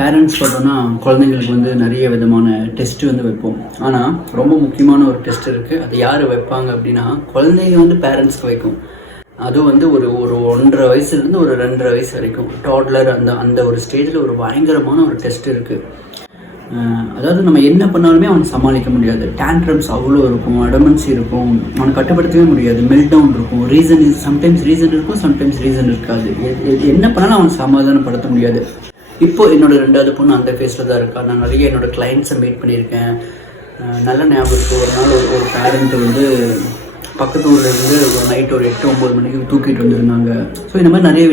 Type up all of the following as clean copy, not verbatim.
Parents பார்த்தோன்னா குழந்தைங்களுக்கு வந்து நிறைய விதமான டெஸ்ட்டு வந்து வைப்போம். ஆனால் ரொம்ப முக்கியமான ஒரு டெஸ்ட் இருக்குது. அது யார் வைப்பாங்க அப்படின்னா, குழந்தைங்க வந்து பேரண்ட்ஸ்க்கு வைக்கும். அதுவும் வந்து ஒரு ஒரு 1.5 வயசுலேருந்து ஒரு 2.5 வயசு வரைக்கும் டாட்லர் அந்த அந்த ஒரு ஸ்டேஜில் ஒரு பயங்கரமான ஒரு டெஸ்ட் இருக்குது. அதாவது நம்ம என்ன பண்ணாலுமே அவனை சமாளிக்க முடியாது. டேண்ட்ரம்ஸ் அவ்வளோ இருக்கும், அடமன்சி இருக்கும், அவனை கட்டுப்படுத்தவே முடியாது, மெல்ட் டவுன் இருக்கும், சம்டைம்ஸ் ரீசன் இருக்கும், சம்டைம்ஸ் ரீசன் இருக்காது. என்ன பண்ணாலும் அவனை சமாதானப்படுத்த முடியாது. இப்போ என்னோட 2வது பொண்ணு அந்த ஃபேஸில் தான் இருக்கா. நான் நிறைய என்னோடய கிளைண்ட்ஸை மீட் பண்ணியிருக்கேன். நல்ல ஞாபகம் இருக்குது. ஒரு நாள் ஒரு பேரண்ட்டு வந்து பக்கத்து ஊர்லேருந்து ஒரு நைட் ஒரு 8-9 மணிக்கு தூக்கிட்டு வந்துருந்தாங்க. ஸோ இந்த மாதிரி நிறைய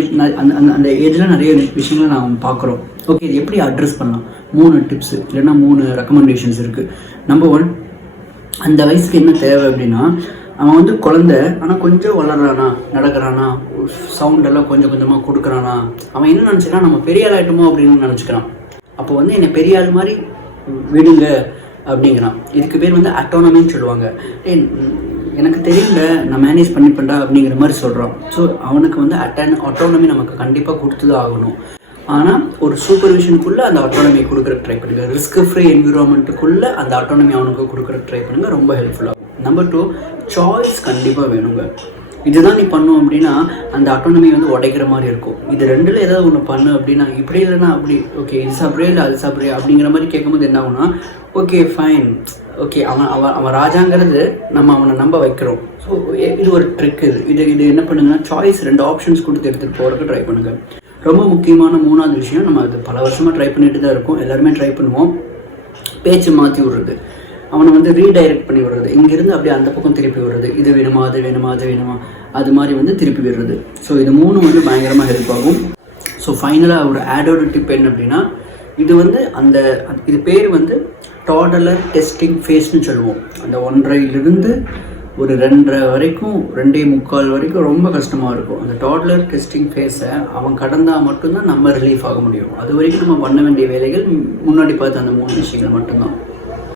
அந்த ஏஜில் நிறைய விஷயங்களை நாம் பார்க்குறோம். ஓகே, இது எப்படி அட்ரஸ் பண்ணலாம்? 3 டிப்ஸு இல்லைன்னா 3 ரெக்கமெண்டேஷன்ஸ் இருக்குது. நம்பர் 1, அந்த வயசுக்கு என்ன தேவை அப்படின்னா, அவன் வந்து குழந்தை, ஆனால் கொஞ்சம் வளர்றானா, நடக்கிறானா, சவுண்டெல்லாம் கொஞ்சம் கொஞ்சமாக கொடுக்குறானா, அவன் என்ன நினச்சிக்கிறான், நம்ம பெரிய ஆள் ஆகிட்டோமோ அப்படின்னு நினச்சிக்கிறான். அப்போ வந்து என்னை பெரிய ஆள் மாதிரி விடுங்க அப்படிங்கிறான். இதுக்கு பேர் வந்து அட்டானமின்னு சொல்லுவாங்க. எனக்கு தெரியல, நான் மேனேஜ் பண்ணிப்பேன்டா அப்படிங்கிற மாதிரி சொல்கிறான். ஸோ அவனுக்கு வந்து அட்டானமி நமக்கு கண்டிப்பாக கொடுத்து தான் ஆகணும். ஆனால் ஒரு சூப்பர்விஷனுக்குள்ளே அந்த அட்டானமி கொடுக்குற ட்ரை பண்ணுங்கள். ரிஸ்க் ஃப்ரீ என்விரான்மெண்ட்டுக்குள்ளே அந்த அட்டானமி அவனுக்கு கொடுக்குற ட்ரை பண்ணுங்கள். ரொம்ப ஹெல்ப்ஃபுல்லாகும். நம்பர் 2, சாய்ஸ் கண்டிப்பாக வேணுங்க. இதுதான் நீ பண்ணும் அப்படின்னா அந்த அட்டானமி வந்து உடைக்கிற மாதிரி இருக்கும். இது 2ல் ஏதாவது ஒன்று பண்ணு அப்படின்னா, இப்படி இல்லைன்னா அப்படி, ஓகே இது சாப்பிட்றியா இல்லை அது சாப்பிட்றியா அப்படிங்கிற மாதிரி கேட்கும்போது என்ன ஆகுனா, ஓகே ஃபைன், ஓகே அவன் ராஜாங்கிறது நம்ம அவனை நம்ப வைக்கிறோம். ஸோ இது ஒரு ட்ரிக். இது என்ன பண்ணுங்கன்னா, சாய்ஸ் 2 ஆப்ஷன்ஸ் கொடுத்து எடுத்துகிட்டு போகிறதுக்கு ட்ரை பண்ணுங்கள். ரொம்ப முக்கியமான 3வது விஷயம், நம்ம அது பல வருஷமாக ட்ரை பண்ணிட்டு தான் இருக்கோம், எல்லாருமே ட்ரை பண்ணுவோம். பேச்சு மாற்றி விடுறது, அவனை வந்து ரீடைரக்ட் பண்ணி விடுறது, இங்கேருந்து அப்படியே அந்த பக்கம் திருப்பி விடுறது. இது வேணுமா, அது வேணுமா, அது வேணுமா, அது மாதிரி வந்து திருப்பி விடுறது. ஸோ இது 3 வந்து பயங்கரமாக ஹெல்ப் ஆகும். ஸோ ஃபைனலாக ஒரு ஆடோட டிப் என்ன அப்படின்னா, இது வந்து இது பேர் வந்து டாடலர் டெஸ்டிங் ஃபேஸ்ன்னு சொல்லுவோம். அந்த 1.5லிருந்து ஒரு 2.5 வரைக்கும், 2.25 வரைக்கும் ரொம்ப கஷ்டமாக இருக்கும். அந்த டாட்லர் டெஸ்டிங் ஃபேஸை அவன் கடந்தால் மட்டும்தான் நம்ம ரிலீஃப் ஆக முடியும். அது வரைக்கும் நம்ம பண்ண வேண்டிய வேலைகள் முன்னாடி பார்த்து அந்த 3 விஷயங்கள் மட்டும்தான்.